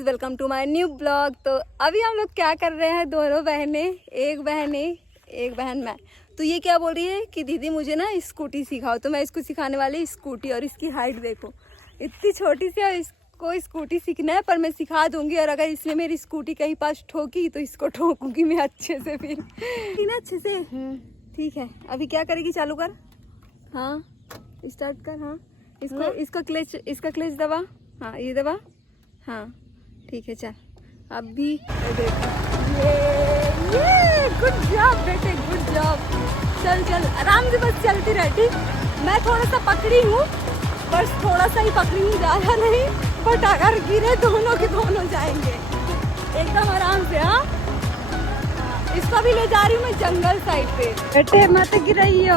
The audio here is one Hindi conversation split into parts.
Guys, welcome to my new blog. तो अभी हम लोग क्या कर रहे हैं, दोनों बहनें, एक बहन मैं। तो ये क्या बोल रही है कि दीदी मुझे ना स्कूटी सिखाओ। तो मैं इसको सिखाने वाली स्कूटी। और इसकी हाइट देखो, इतनी छोटी सी है। इसको स्कूटी सीखना है, पर मैं सिखा दूंगी। और अगर इसने मेरी स्कूटी कहीं पास ठोकी तो इसको ठोकूंगी मैं अच्छे से। फिर ना अच्छे से ठीक है। अभी क्या करेगी, चालू कर। हाँ स्टार्ट कर। हाँ इसका क्लच दबा। हाँ ये दबा। हाँ ठीक है, चल अभी देखो। ये गुड जॉब बेटे, गुड जॉब। चल चल आराम से बस चलती रह, ठीक। मैं थोड़ा सा पकड़ी हूँ, बस थोड़ा सा ही पकड़ी हूँ, ज़्यादा नहीं। बट अगर गिरे दोनों के दोनों जाएंगे एकदम आराम से। हाँ इसको भी ले जा रही हूँ मैं जंगल साइड पे। बेटे मत गिराइयो,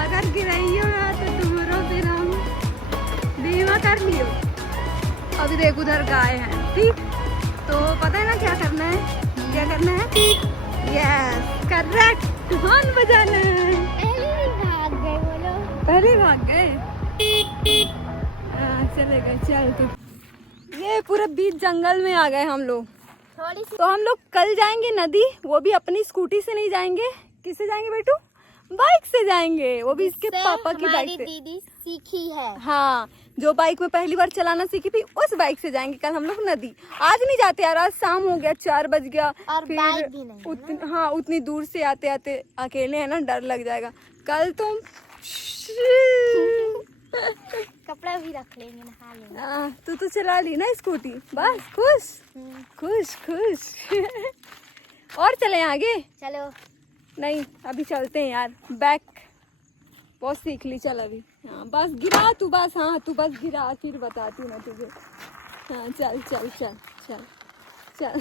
अगर गिराइयो ना तो तुम्हारा फिर हम बीमा कर लियो। अभी देख उधर गाय है, ठीक। तो पता है ना क्या करना है, क्या करना है। यस करेक्ट, हॉर्न बजाना है। पहले भाग गए। चले गए, चल तू। ये पूरे बीच जंगल में आ गए हम लोग। तो हम लोग कल जाएंगे नदी, वो भी अपनी स्कूटी से नहीं जाएंगे। किससे जाएंगे बेटू? बाइक से जाएंगे, वो भी इसके पापा की बाइक से। दीदी सीखी है। हाँ, जो बाइक में पहली बार चलाना सीखी थी, उस बाइक से जाएंगे कल हम लोग नदी। आज नहीं जाते यार, आज शाम हो गया, 4 बज गया। और फिर बाइक भी नहीं हाँ उतनी दूर से आते आते अकेले है ना, डर लग जाएगा। कल तुम कपड़ा भी रख लेंगे, नहा लेंगे। तू तो चला ली ना स्कूटी, बस खुश खुश खुश। और चले आगे? चलो नहीं अभी चलते हैं यार, बैक बहुत सीख ली। चल अभी हाँ बस गिरा तू, बस हाँ तू बस गिरा, फिर बताती मैं तुझे। हाँ चल चल चल चल चल।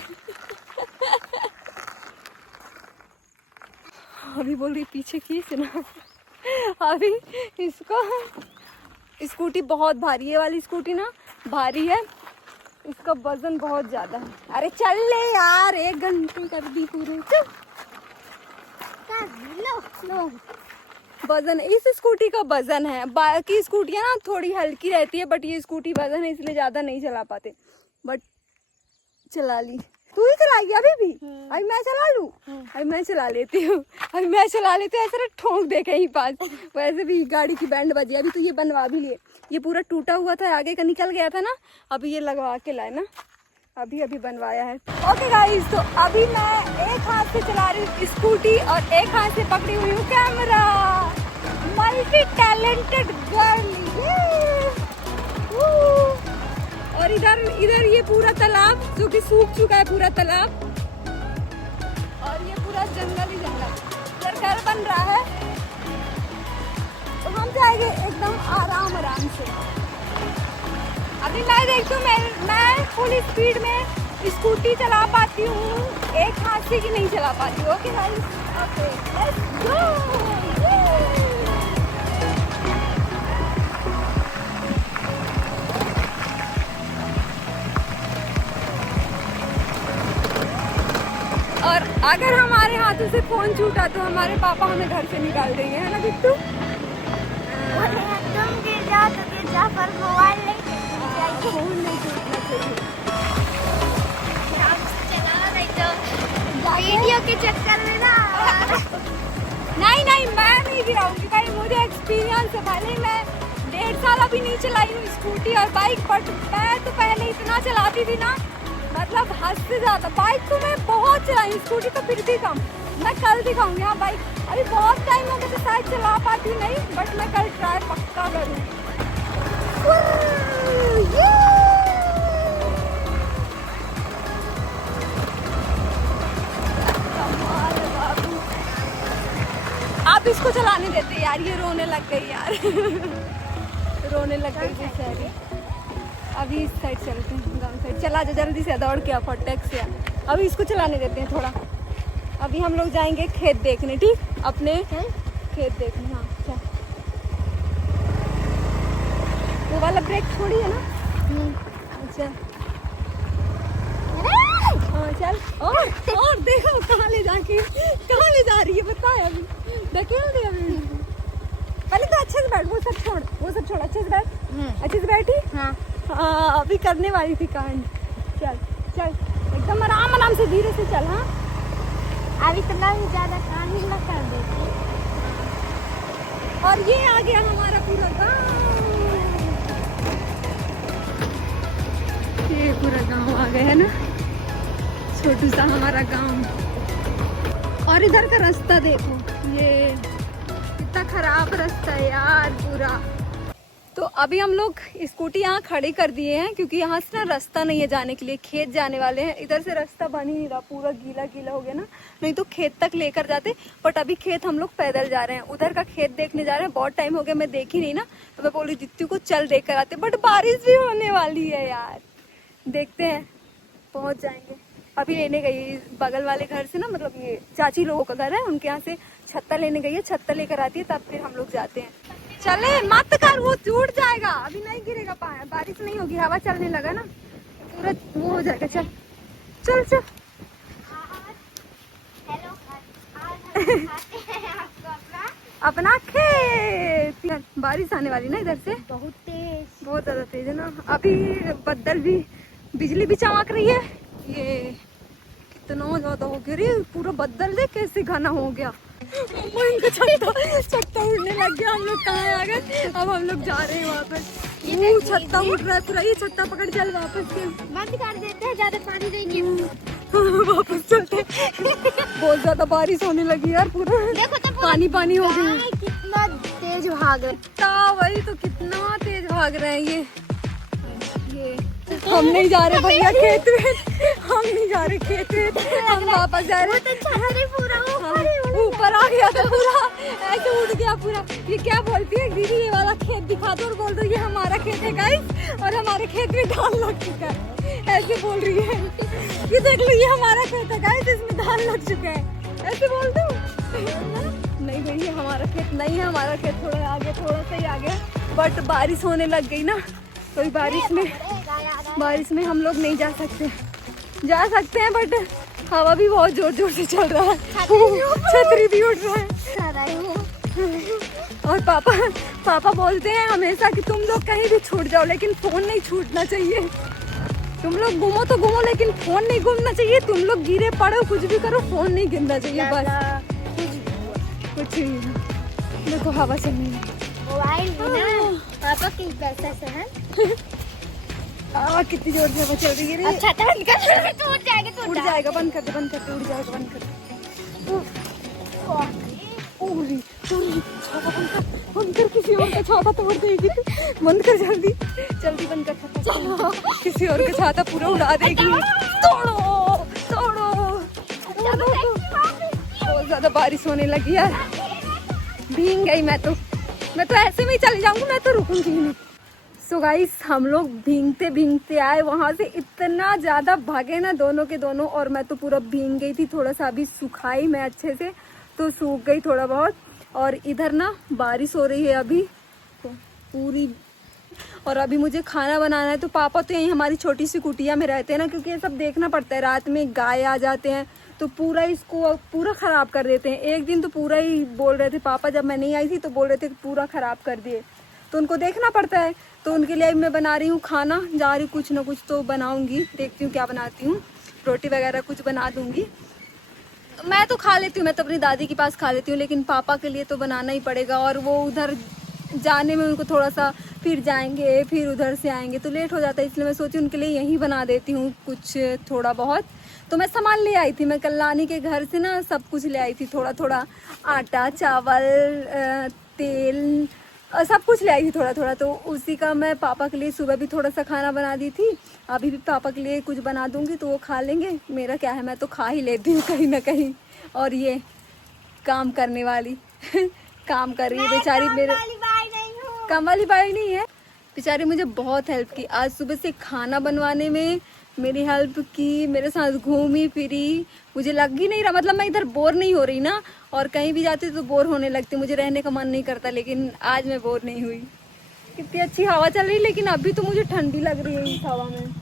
अभी बोल रही पीछे खींच ना। अभी इसको स्कूटी बहुत भारी है, वाली स्कूटी ना भारी है, इसका वजन बहुत ज्यादा है। अरे चल ले यार, 1 घंटे कर दी पूरे। लो वजन इस स्कूटी का वजन है। बाकी स्कूटियाँ ना थोड़ी हल्की रहती है, बट ये स्कूटी वजन है इसलिए ज्यादा नहीं चला पाते। बट चला ली। तू ही चलाएगी अभी भी? अभी मैं चला लूं? अभी मैं चला लेती हूँ, अभी मैं चला लेती हूँ। ऐसा ठोक दे कहीं पास। वैसे भी गाड़ी की बैंड बजी। अभी तो ये बनवा भी लिए, ये पूरा टूटा हुआ था, आगे का निकल गया था ना, अभी ये लगवा के लाए ना, अभी बनवाया है। ओके गाइस, तो अभी मैं एक हाथ से चला रही हूँ स्कूटी और एक हाथ से पकड़ी हुई हूँ कैमरा। Multi talented girl. और इधर ये पूरा तालाब जो कि सूख चुका है, पूरा तालाब। और ये पूरा जंगल ही जंगल। इधर घर बन रहा है, तो हम जाएंगे एकदम आराम से। अभी मैं देखती हूँ मैं फुल स्पीड में स्कूटी चला पाती हूँ, एक हाथ से की नहीं चला पाती हूँ। Okay guys, okay let's go. और अगर हमारे हाथों से फोन छूटा तो हमारे पापा हमें घर से निकाल देंगे, है ना बिट्टू? तुम गिर जाओ तो गिर जाओ, पर मोबाइल नहीं फोन नहीं छूटना चाहिए। वीडियो के चक्कर में ना। नहीं मैं नहीं गिराऊंगी भाई, मुझे एक्सपीरियंस है। पहले मैं 1.5 साल अभी नहीं चलाई हूँ स्कूटी और बाइक, बट मैं तो पहले इतना चलाती थी ना, मतलब हद से ज्यादा। बाइक तो मैं बहुत चलाई, स्कूटी तो फिर भी कम। मैं कल दिखाऊंगी। हाँ बाइक अभी बहुत टाइम हो गया तो शायद चला पाती हूँ नहीं, बट मैं कल ट्राई पक्का करूँगी। आप इसको चलाने देते यार, ये रोने लग गई यार। रोने लग गई बेचारी। अभी इस साइड चलते हैं, गाँव साइड। चला जा जल्दी से, दौड़ के फटक से। अभी इसको चलाने देते हैं थोड़ा। अभी हम लोग जाएंगे खेत देखने, ठीक, अपने खेत देखने। हाँ चल, वो वाला ब्रेक छोड़ी है ना। अच्छा हाँ चल। और देखो कहाँ ले जा रही है, बता। अभी धकेल दे। अभी पहले तो अच्छे से बैठ, वो सब छोड़, वो सब छोड़, अच्छे से बैठ, अच्छे से बैठी। हाँ हाँ अभी करने वाली थी कांड। चल चल एकदम आराम आराम से, धीरे से चल। हाँ अब इतना भी ज्यादा काम ही ना कर देती। और ये आ गया हमारा पूरा गांव, ये पूरा गांव आ गया है ना, छोटू सा हमारा गांव। और इधर का रास्ता देखो, ये कितना खराब रास्ता है यार पूरा। तो अभी हम लोग स्कूटी यहाँ खड़ी कर दिए हैं क्योंकि यहाँ से ना रास्ता नहीं है जाने के लिए, खेत जाने वाले हैं। इधर से रास्ता बन ही नहीं रहा, पूरा गीला गीला हो गया ना, नहीं तो खेत तक लेकर जाते। बट अभी खेत हम लोग पैदल जा रहे हैं, उधर का खेत देखने जा रहे हैं। बहुत टाइम हो गया मैं देखी नहीं ना, तो मैं बोली दीदी को चल देख कर आते, बट बारिश भी होने वाली है यार। देखते हैं पहुँच जाएंगे। अभी लेने गई बगल वाले घर से ना, मतलब ये चाची लोगों का घर है, उनके यहाँ से छत्ता लेने गई है, छत्ता लेकर आती है तब फिर हम लोग जाते हैं। चले मत कर, वो टूट जाएगा, अभी नहीं गिरेगा, बारिश नहीं होगी, हवा चलने लगा ना पूरा वो हो जाएगा। चल चल चल अपना खेत। बारिश आने वाली ना इधर से, बहुत तेज, बहुत ज्यादा तेज है ना। अभी बदल भी, बिजली भी चमक रही है। ये कितना ज्यादा हो गया रे, पूरा बदल दे कैसे घना हो गया। छत्ता उड़ने लग गया, हम लोग कहाँ आ गए। अब हम लोग जा रहे हैं वापस, छत्ता उड़ रहा है पूरा, ये छत्ता पकड़ चल वापस के बंद कर देते हैं, ज्यादा पानी देंगे। वापस चलते। बहुत ज्यादा बारिश होने लगी यार, पूरा देखो तो पानी पानी हो गया। कितना तेज भाग रहे, वही तो, कितना तेज भाग रहे हैं ये हम नहीं जा रहे भैया खेत में, हम नहीं जा रहे खेत में, हम वापस जा रहे। पूरा ऊपर आ गया था पूरा, ऐसे उड़ गया पूरा। ये क्या बोलती है दीदी, ये वाला खेत दिखा दो और बोल दो ये हमारा खेत है गाइस, और हमारे खेत में धान लग चुका है, ऐसे बोल रही है। ये देख लो, ये हमारा खेत है गाइस, इसमें धान लग चुका है, ऐसे बोल दो। नहीं भाई ये हमारा खेत नहीं है, हमारा खेत थोड़ा आगे, थोड़ा सा ही आगे। बट बारिश होने लग गई ना, तो बारिश में हम लोग नहीं जा सकते, जा सकते हैं बट हवा भी बहुत जोर जोर से चल रहा है, छतरी भी उड़ रहा है। और पापा बोलते हैं हमेशा कि तुम लोग कहीं भी छूट जाओ लेकिन फोन नहीं छूटना चाहिए। तुम लोग घूमो तो घूमो लेकिन फोन नहीं घूमना चाहिए। तुम लोग गिरे पड़ो कुछ भी करो, फोन नहीं गिरना चाहिए बस, कुछ भी। देखो हवा चलनी है, मोबाइल पापा की पैसा से है। कितनी जोर से हवा चल रही है। अच्छा बंद कर, टूट जाएगा, उड़ जाएगा, बंद कर दे, बंद कर दे, उड़ जाएगा, बंद कर दे। बंद कर, किसी और का छाता तोड़ देगी तू, बंद कर जल्दी जल्दी, बंद कर छाता, किसी और का छाता पूरा उड़ा देगी। तोड़ो तोड़ो, बहुत ज्यादा बारिश होने लगी यार, भीग गई मैं तो ऐसे में ही चली जाऊंगी, मैं तो रुकूंगी नहीं। सो गाइस हम लोग भीगते भीगते आए वहाँ से, इतना ज़्यादा भागे ना दोनों के दोनों, और मैं तो पूरा भीग गई थी। थोड़ा सा अभी सुखाई मैं अच्छे से, तो सूख गई थोड़ा बहुत। और इधर ना बारिश हो रही है अभी तो पूरी, और अभी मुझे खाना बनाना है। तो पापा तो यहीं हमारी छोटी सी कुटिया में रहते हैं ना, क्योंकि ये सब देखना पड़ता है, रात में गाय आ जाते हैं तो पूरा इसको पूरा ख़राब कर देते हैं। एक दिन तो पूरा ही बोल रहे थे पापा, जब मैं नहीं आई थी तो बोल रहे थे कि पूरा ख़राब कर दिए, तो उनको देखना पड़ता है। तो उनके लिए मैं बना रही हूँ खाना, जा रही कुछ ना कुछ तो बनाऊँगी, देखती हूँ क्या बनाती हूँ, रोटी वगैरह कुछ बना दूँगी। मैं तो खा लेती हूँ, मैं तो अपनी दादी के पास खा लेती हूँ, लेकिन पापा के लिए तो बनाना ही पड़ेगा। और वो उधर जाने में उनको थोड़ा सा, फिर जाएंगे फिर उधर से आएंगे तो लेट हो जाता है, इसलिए मैं सोची उनके लिए यहीं बना देती हूँ कुछ थोड़ा बहुत। तो मैं सामान ले आई थी, मैं कल्याणी के घर से ना सब कुछ ले आई थी, थोड़ा थोड़ा आटा, चावल, तेल, सब कुछ ले आई थी थोड़ा थोड़ा। तो उसी का मैं पापा के लिए सुबह भी थोड़ा सा खाना बना दी थी, अभी भी पापा के लिए कुछ बना दूंगी तो वो खा लेंगे। मेरा क्या है, मैं तो खा ही लेती हूँ कहीं ना कहीं। और ये काम करने वाली काम कर रही है बेचारी, मेरे काम वाली बाई नहीं है बेचारी, मुझे बहुत हेल्प की। आज सुबह से खाना बनवाने में मेरी हेल्प की, मेरे साथ घूमी फिरी, मुझे लग ही नहीं रहा, मतलब मैं इधर बोर नहीं हो रही ना। और कहीं भी जाती तो बोर होने लगती, मुझे रहने का मन नहीं करता, लेकिन आज मैं बोर नहीं हुई। कितनी अच्छी हवा चल रही है, लेकिन अभी तो मुझे ठंडी लग रही है इस हवा में।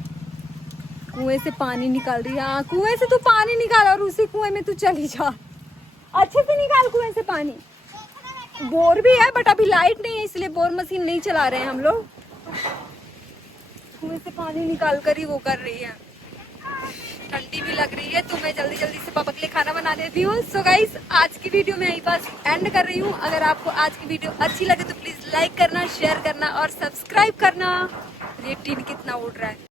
कुएं से पानी निकाल रही है, हाँ कुएं से तू पानी निकाल और उसी कुएं में तू चली जा, अच्छे से निकाल कुएं से पानी। बोर भी है बट अभी लाइट नहीं है इसलिए बोर मशीन नहीं चला रहे हैं हम लोग। कुएं से पानी निकाल कर ही वो कर रही है। ठंडी भी लग रही है तो मैं जल्दी जल्दी से पापा के लिए खाना बना देती हूँ। सो गाइस आज की वीडियो मैं यहीं पास एंड कर रही हूँ। अगर आपको आज की वीडियो अच्छी लगे तो प्लीज लाइक करना, शेयर करना और सब्सक्राइब करना। ये टीन कितना उड़ रहा है।